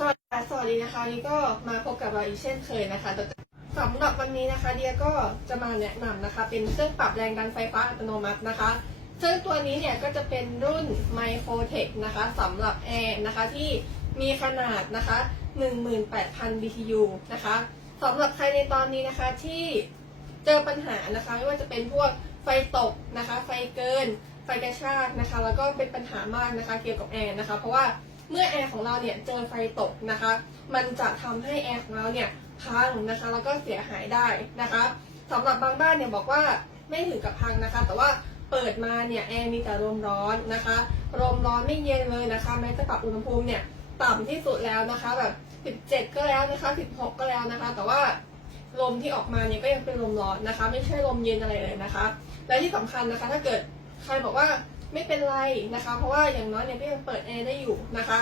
สวัสดีค่ะสวัสดีนะคะนี่ก็มาพบกับเราอีกเช่นเคยนะคะสำหรับวันนี้นะคะเดียก็จะมาแนะนำนะคะ เป็นเครื่องปรับแรงดันไฟฟ้าอัตโนมัตินะคะ ซึ่งตัวนี้เนี่ยก็จะเป็นรุ่น Microtech นะคะสำหรับแอร์นะคะที่มีขนาดนะคะ 18,000 BTU นะคะสำหรับใครในตอนนี้นะคะที่เจอปัญหานะคะไม่ว่าจะเป็นพวกไฟตกนะคะ ไฟเกิน ไฟกระชากนะคะ แล้วก็เป็นปัญหามากนะคะเกี่ยวกับแอร์นะคะ เพราะว่า เมื่อแอร์ของเราเนี่ยเจอไฟตกนะคะ มันจะทำให้แอร์ของเราเนี่ยพังนะคะแล้วก็เสียหายได้นะคะสำหรับบางบ้านเนี่ยบอกว่าไม่ถึงกับพังนะคะ แต่ว่าเปิดมาเนี่ยแอร์มีแต่ลมร้อนนะคะลมร้อนไม่เย็นเลยนะคะแม้จะปรับอุณหภูมิเนี่ยต่ำที่สุดแล้วนะคะแบบ 17 ก็แล้วนะคะ 16 ก็แล้วนะคะ แต่ว่าลมที่ออกมาเนี่ยก็ยังเป็นลมร้อนนะคะ ไม่ใช่ลมเย็นอะไรเลยนะคะ และที่สำคัญนะคะ ถ้าเกิดใครบอกว่า ไม่เป็นไรนะคะ เพราะว่าอย่างน้อยเนี่ยก็ยังเปิดแอร์ได้อยู่นะคะ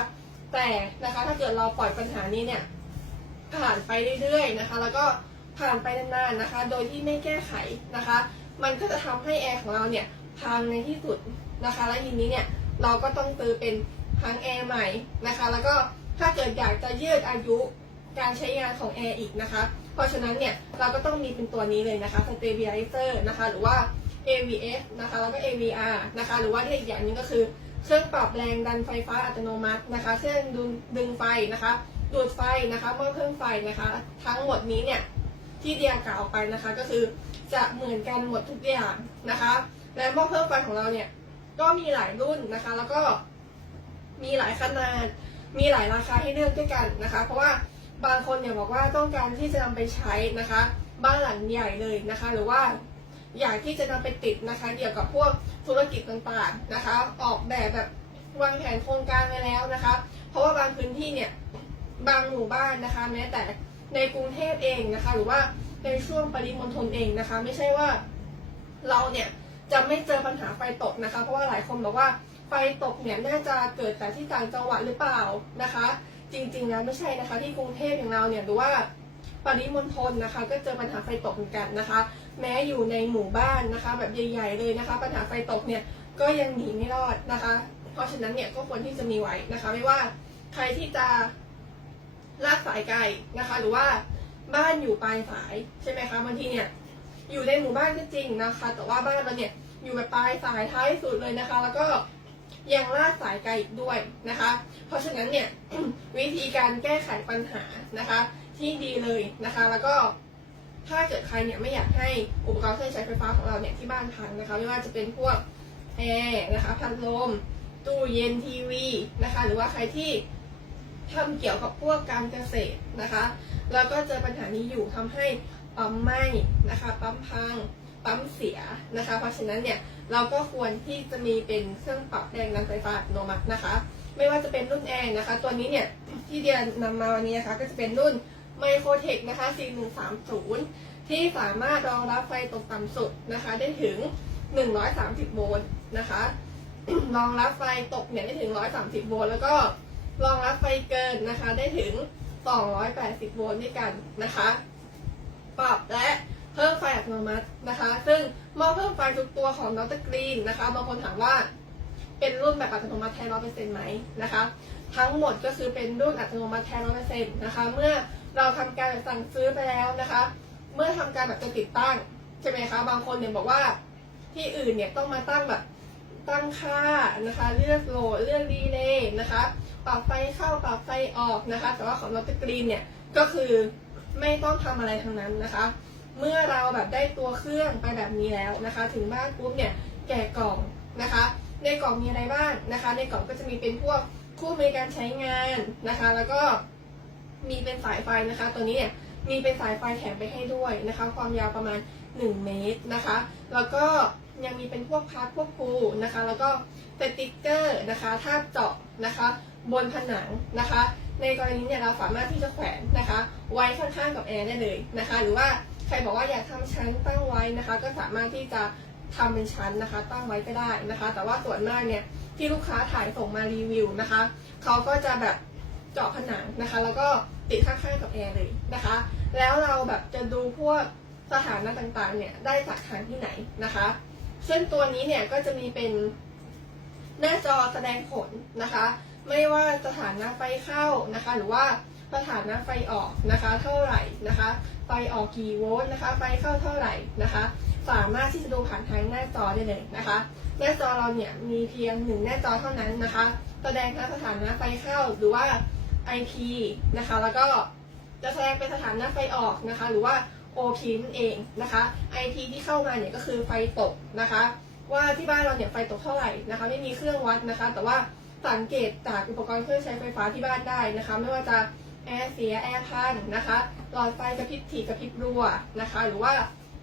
แต่นะคะถ้าเกิดเราปล่อยปัญหานี้เนี่ยผ่านไปเรื่อยๆนะคะ แล้วก็ผ่านไปนานๆนะคะ โดยที่ไม่แก้ไขนะคะ มันก็จะทำให้แอร์ของเราเนี่ยพังในที่สุดนะคะ และทีนี้เนี่ยเราก็ต้องซื้อเป็นทั้งแอร์ใหม่นะคะ แล้วก็ถ้าเกิดอยากจะยืดอายุการใช้งานของแอร์อีกนะคะ เพราะฉะนั้นเนี่ยเราก็ต้องมีเป็นตัวนี้เลยนะคะ stabilizer นะคะ หรือว่า AVS นะคะ แล้วก็ AVR นะคะ หรือว่าที่อีกอย่างนึงก็คือ เครื่องปรับแรงดันไฟฟ้าอัตโนมัตินะคะเครื่องดึงดึงไฟนะคะ ดูดไฟนะคะเมื่อเพิ่มไฟนะคะ ทั้งหมดนี้เนี่ยที่เดียกล่าวไปนะคะ ก็คือจะเหมือนกันหมดทุกอย่างนะคะ และหม้อเพิ่มไฟของเราเนี่ยก็มีหลายรุ่นนะคะ แล้วก็มีหลายขนาด มีหลายราคาให้เลือกด้วยกันนะคะ เพราะว่าบางคนเนี่ยบอกว่าต้องการที่จะนำไปใช้นะคะ บ้านหลังใหญ่เลยนะคะ หรือว่า อยากที่จะนำไปติดนะคะ เกี่ยวกับพวกธุรกิจต่างๆนะคะ ออกแบบแบบวางแผนโครงการไว้แล้วนะคะ เพราะว่าบางพื้นที่เนี่ยบางหมู่บ้านนะคะ แม้แต่ในกรุงเทพเองนะคะ หรือว่าในช่วงปริมณฑลเองนะคะ ไม่ใช่ว่าเราเนี่ยจะไม่เจอปัญหาไฟตกนะคะ เพราะว่าหลายคนบอกว่าไฟตกเนี่ยน่าจะเกิดแต่ที่ต่างจังหวัดหรือเปล่านะคะ จริงๆแล้วไม่ใช่นะคะ ที่กรุงเทพอย่างเราเนี่ยหรือว่าปริมณฑลนะคะ ก็เจอปัญหาไฟตกเหมือนกันนะคะ แม้อยู่ในหมู่บ้านนะคะ แบบใหญ่ๆเลยนะคะ ปัญหาไฟตกเนี่ยก็ยังหนีไม่รอดนะคะ เพราะฉะนั้นเนี่ยก็ควรที่จะมีไว้นะคะ ไม่ว่าใครที่จะลากสายไกลนะคะ หรือว่าบ้านอยู่ปลายสายใช่ไหมคะบางทีเนี่ยอยู่ในหมู่บ้านก็จริงนะคะ แต่ว่าบ้านเราเนี่ยอยู่แบบปลายสายท้ายสุดเลยนะคะ แล้วก็ยังลากสายไกลอีกด้วยนะคะ เพราะฉะนั้นเนี่ยวิธีการแก้ไขปัญหานะคะ ที่ดีเลยนะคะ แล้วก็ ถ้าเกิดใครเนี่ยไม่อยากให้อุปกรณ์เครื่องใช้ไฟฟ้าของเราเนี่ยที่บ้านพังนะคะไม่ว่าจะเป็นพวกแอร์นะคะพัดลม ตู้เย็นทีวีนะคะ หรือว่าใครที่ทำเกี่ยวกับพวกการเกษตรนะคะแล้วก็เจอปัญหานี้อยู่ทำให้ปั๊มไหม้นะคะปั๊มพังปั๊มเสียนะคะ เพราะฉะนั้นเนี่ยเราก็ควรที่จะมีเป็นเครื่องปรับแรงดันไฟฟ้าอัตโนมัตินะคะ ไม่ว่าจะเป็นรุ่นแอร์นะคะ ตัวนี้เนี่ยที่เดียนนำมาวันนี้นะคะก็จะเป็นรุ่น ไมโครเทคนะคะ 4130 ที่สามารถรองรับไฟตกต่ำสุดนะคะ ได้ถึง 130 โวลต์นะคะ รองรับไฟตกเนี่ยได้ถึง 130 โวลต์แล้วก็รองรับไฟเกินนะคะ ได้ถึง 280 โวลต์ด้วยกันนะคะ ปรับและเพิ่มไฟอัตโนมัตินะคะ ซึ่งหม้อเพิ่มไฟทุกตัวของดรกรีนนะคะ บางคนถามว่าเป็นรุ่นแบบอัตโนมัติแท้ร้อยเปอร์เซ็นต์ไหมนะคะ ทั้งหมดก็คือเป็นรุ่นอัตโนมัติแท้ร้อยเปอร์เซ็นต์นะคะ เมื่อ เราทำการสั่งซื้อไปแล้วนะคะ เมื่อทำการแบบจะติดตั้งใช่ไหมคะ บางคนเนี่ยบอกว่าที่อื่นเนี่ยต้องมาตั้งแบบตั้งค่านะคะ เลือกโหลดเลือกดีเลย์นะคะปรับไฟเข้าปรับไฟออกนะคะ แต่ว่าของดรกรีนเนี่ยก็คือไม่ต้องทำอะไรทั้งนั้นนะคะ เมื่อเราแบบได้ตัวเครื่องไปแบบนี้แล้วนะคะ ถึงบ้านปุ๊บเนี่ยแกะกล่องนะคะ ในกล่องมีอะไรบ้างนะคะ ในกล่องก็จะมีเป็นพวกคู่มือการใช้งานนะคะ แล้วก็ มีเป็นสายไฟนะคะ ตัวนี้เนี่ยมีเป็นสายไฟแถมไปให้ด้วยนะคะ ความยาวประมาณ 1 เมตรนะคะ แล้วก็ยังมีเป็นพวกพาร์ทพวกพูนะคะ แล้วก็สติ๊กเกอร์นะคะถ้าเจาะนะคะ บนผนังนะคะ ในกรณีเนี่ยเราสามารถที่จะแขวนนะคะ ไว้ข้างๆกับแอร์ได้เลยนะคะ หรือว่าใครบอกว่าอยากทำชั้นตั้งไว้นะคะ ก็สามารถที่จะทำเป็นชั้นนะคะ ตั้งไว้ก็ได้นะคะ แต่ว่าส่วนมากเนี่ยที่ลูกค้าถ่ายส่งมารีวิวนะคะเขาก็จะแบบ เจาะผนังนะคะ แล้วก็ติดข้างๆกับแอร์เลยนะคะ แล้วเราแบบจะดูพวกสถานะต่างๆ เนี่ยได้จากทางที่ไหนนะคะ ซึ่งตัวนี้เนี่ยก็จะมีเป็นหน้าจอแสดงผลนะคะ ไม่ว่าสถานะไฟเข้านะคะ หรือว่าสถานะไฟออกนะคะ เท่าไหร่นะคะ ไฟออกกี่โวลต์นะคะ ไฟเข้าเท่าไหร่นะคะ สามารถที่จะดูผ่านทางหน้าจอได้เลยนะคะ หน้าจอเราเนี่ยมีเพียงหนึ่งหน้าจอเท่านั้นนะคะ แสดงทั้งสถานะไฟเข้าหรือว่า IP นะคะ แล้วก็จะแสดงเป็นสถานะไฟออกนะคะ หรือว่า OP นั่นเองนะคะ IP ที่เข้ามาเนี่ยก็คือไฟตกนะคะ ว่าที่บ้านเราเนี่ยไฟตกเท่าไหร่นะคะ ไม่มีเครื่องวัดนะคะ แต่ว่าสังเกตจากอุปกรณ์เครื่องใช้ไฟฟ้าที่บ้านได้นะคะ ไม่ว่าจะแอร์เสียแอร์พังนะคะหลอดไฟกระพริบถี่กระพริบรัวนะคะ หรือว่า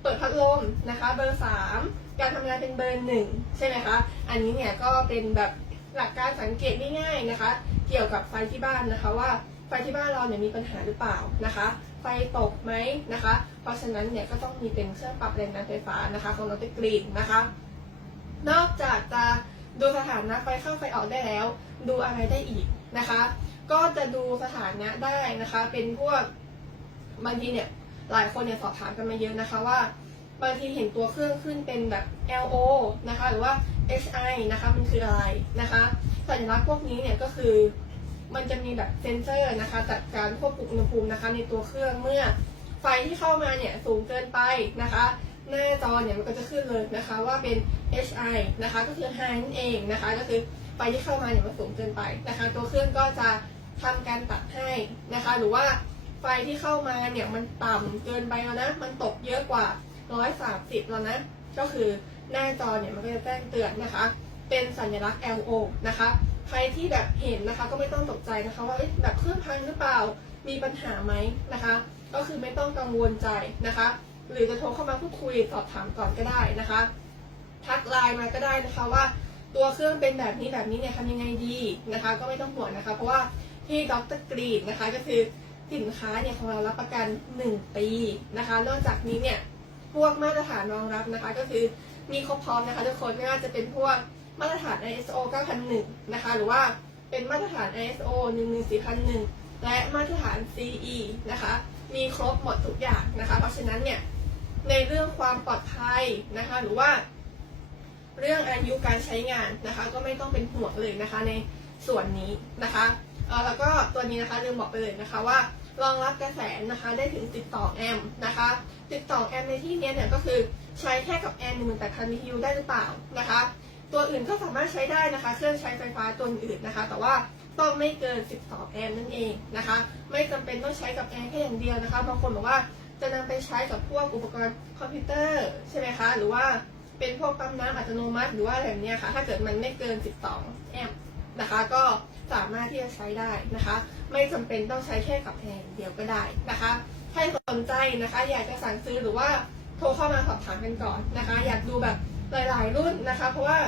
เปิดพัดลมนะคะ เบอร์ 3 การทำงานเป็นเบอร์หนึ่งใช่ไหมคะ อันนี้เนี่ยก็เป็นแบบหลักการสังเกตง่ายๆนะคะ เกี่ยวกับไฟที่บ้านนะคะว่าไฟที่บ้านเราเนี่ยมีปัญหาหรือเปล่านะคะ ไฟตกไหมนะคะ เพราะฉะนั้นเนี่ยก็ต้องมีเป็นเครื่องปรับแรงดันไฟฟ้านะคะของนอตกรีนนะคะ นอกจากจะดูสถานะไฟเข้าไฟออกได้แล้ว ดูอะไรได้อีกนะคะ ก็จะดูสถานะได้นะคะ เป็นพวกบางทีเนี่ยหลายคนเนี่ยสอบถามกันมาเยอะนะคะว่าบางทีเห็นตัวเครื่องขึ้นเป็นแบบ LO นะคะหรือว่า HI นะคะมันคืออะไรนะคะสัญลักษณ์พวกนี้เนี่ยก็คือ มันจะมีแบบเซนเซอร์นะคะ จัดการควบคุมอุณหภูมินะคะ ในตัวเครื่องเมื่อไฟที่เข้ามาเนี่ยสูงเกินไปนะคะหน้าจอเนี่ยมันก็จะขึ้นเลยนะคะว่าเป็น HI นะคะก็คือ high นั่นเองนะคะ ก็คือไฟที่เข้ามาเนี่ยมันสูงเกินไปนะคะ ตัวเครื่องก็จะทำการตัดให้นะคะ หรือว่าไฟที่เข้ามาเนี่ยมันต่ำเกินไปแล้วนะ มันตกเยอะกว่า 130 แล้วนะ ก็คือหน้าจอเนี่ยมันก็จะแจ้งเตือนนะคะ เป็นสัญลักษณ์ LO นะคะ ใครที่แบบเห็นนะคะ ก็ไม่ต้องตกใจนะคะ ว่าแบบเครื่องพังหรือเปล่ามีปัญหาไหมนะคะ ก็คือไม่ต้องกังวลใจนะคะ หรือจะโทรเข้ามาพูดคุยสอบถามก่อนก็ได้นะคะทักไลน์มาก็ได้นะคะว่า ตัวเครื่องเป็นแบบนี้แบบนี้เนี่ยทำยังไงดีนะคะ ก็ไม่ต้องห่วงนะคะ เพราะว่าที่ดรกรีนนะคะ ก็คือสินค้าเนี่ยของเรารับประกัน 1 ปีนะคะนอกจากนี้เนี่ยพวกมาตรฐานรองรับนะคะ ก็คือมีครบพร้อมนะคะ ทุกคนไม่ว่าจะเป็นพวก มาตรฐาน ISO 9001 นะคะ หรือว่าเป็นมาตรฐาน ISO 11401 และมาตรฐาน CE นะคะ มีครบหมดทุกอย่างนะคะ เพราะฉะนั้นเนี่ย ในเรื่องความปลอดภัยนะคะ หรือว่า เรื่องอายุการใช้งานนะคะ ก็ไม่ต้องเป็นห่วงเลยนะคะ ในส่วนนี้นะคะแล้วก็ตัวนี้นะคะลืมบอกไปเลยนะคะว่ารองรับกระแสนะคะได้ถึง 12 แอมป์นะคะ 12 แอมป์ในที่นี้เนี่ยก็คือใช้แค่กับแอร์18,000 BTU ได้หรือเปล่านะคะ ตัวอื่นก็สามารถใช้ได้นะคะ เครื่องใช้ไฟฟ้าตัวอื่นนะคะ แต่ว่าต้องไม่เกิน 12 แอมป์นั่นเองนะคะ ไม่จำเป็นต้องใช้กับแอร์แค่อย่างเดียวนะคะ บางคนบอกว่าจะนำไปใช้กับพวกอุปกรณ์คอมพิวเตอร์ใช่ไหมคะ หรือว่าเป็นพวกปั๊มน้ำอัตโนมัติหรือว่าอะไรแบบเนี้ยค่ะ ถ้าเกิดมันไม่เกิน 12 แอมป์นะคะ ก็สามารถที่จะใช้ได้นะคะ ไม่จำเป็นต้องใช้แค่กับแอร์เดียวก็ได้นะคะ ใครสนใจนะคะ อยากจะสั่งซื้อหรือว่าโทรเข้ามาสอบถามกันก่อนนะคะ อยากดูแบบ หลาย ๆ รุ่นนะคะ เพราะว่า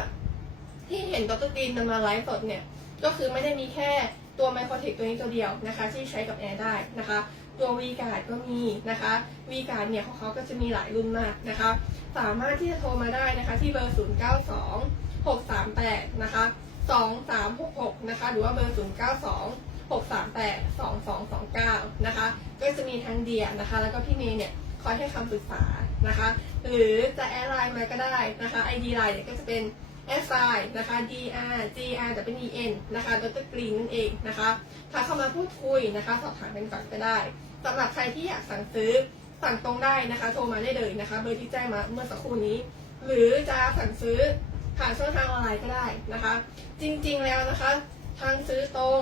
ที่เห็นดรกรีนนำมาไลฟ์สดเนี่ย ก็คือไม่ได้มีแค่ตัวไมโครเทคตัวนี้ตัวเดียวนะคะ ที่ใช้กับแอร์ได้นะคะ ตัว v ีการ์ดก็มีนะคะ v ีการ์ดเนี่ยของเขาก็จะมีหลายรุ่นมากนะคะ สามารถที่จะโทรมาได้นะคะ ที่เบอร์ 0 9 2 6 3 8 นะคะ 2 3 6 6 นะคะ หรือว่าเบอร์ 0 9 2 6 3 8 2 2 2 9 นะคะ ก็จะมีทั้งเดียนะคะ แล้วก็พี่เมย์เนี่ย คอยให้คำปรึกษา นะคะ หรือจะแอดไลน์มาก็ได้นะคะ ID ไลน์เนี่ยก็จะเป็น S I นะคะ D R G R W E N นะคะดรกรีนนั่นเองนะคะถ้าเข้ามาพูดคุยนะคะ สอบถามกันก่อนก็ได้สำหรับใครที่อยากสั่งซื้อสั่งตรงได้นะคะ โทรมาได้เลยนะคะ เบอร์ที่แจ้งมาเมื่อสักครู่นี้ หรือจะสั่งซื้อผ่านช่องทางออนไลน์ก็ได้นะคะ จริงๆแล้วนะคะทางซื้อตรง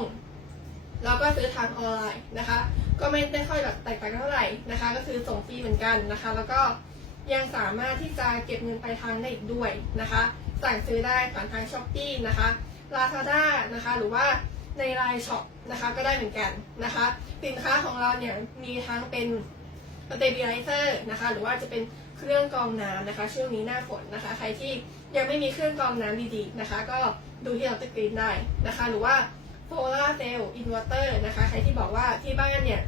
แล้วก็ซื้อทางออนไลน์นะคะ ก็ไม่ได้ค่อยแบบแตกต่างเท่าไหร่นะคะ ก็คือส่งฟรีเหมือนกันนะคะ แล้วก็ ยังสามารถที่จะเก็บเงินปลายทางได้อีกด้วยนะคะ สั่งซื้อได้ผ่านทางช้อปปี้นะคะ Lazada นะคะหรือว่าในไลน์ช็อปนะคะก็ได้เหมือนกันนะคะ สินค้าของเราเนี่ยมีทั้งเป็น stabilizer นะคะหรือว่าจะเป็นเครื่องกรองน้ำนะคะช่วงนี้หน้าฝนนะคะ ใครที่ยังไม่มีเครื่องกรองน้ำดีๆนะคะ ก็ดูที่เราตะกรีนได้นะคะ หรือว่า solar cell inverter นะคะ ใครที่บอกว่าที่บ้านเนี่ย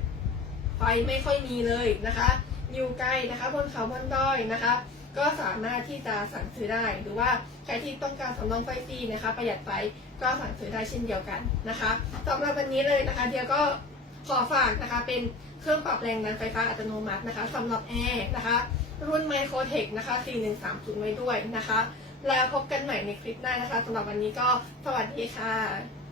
ไฟไม่ค่อยมีเลยนะคะ อยู่ไกลนะคะบนเขาบนดอยนะคะ ก็สามารถที่จะสั่งซื้อได้ หรือว่าใครที่ต้องการสำรองไฟฟรีนะคะ ประหยัดไฟก็สั่งซื้อได้เช่นเดียวกันนะคะสำหรับวันนี้เลยนะคะ เดียวก็ขอฝากนะคะเป็นเครื่องปรับแรงดันไฟฟ้าอัตโนมัตินะคะสำหรับแอร์นะคะรุ่นไมโครเทคนะคะ 4130 ไว้ด้วยนะคะ แล้วพบกันใหม่ในคลิปหน้านะคะสำหรับวันนี้ก็สวัสดีค่ะ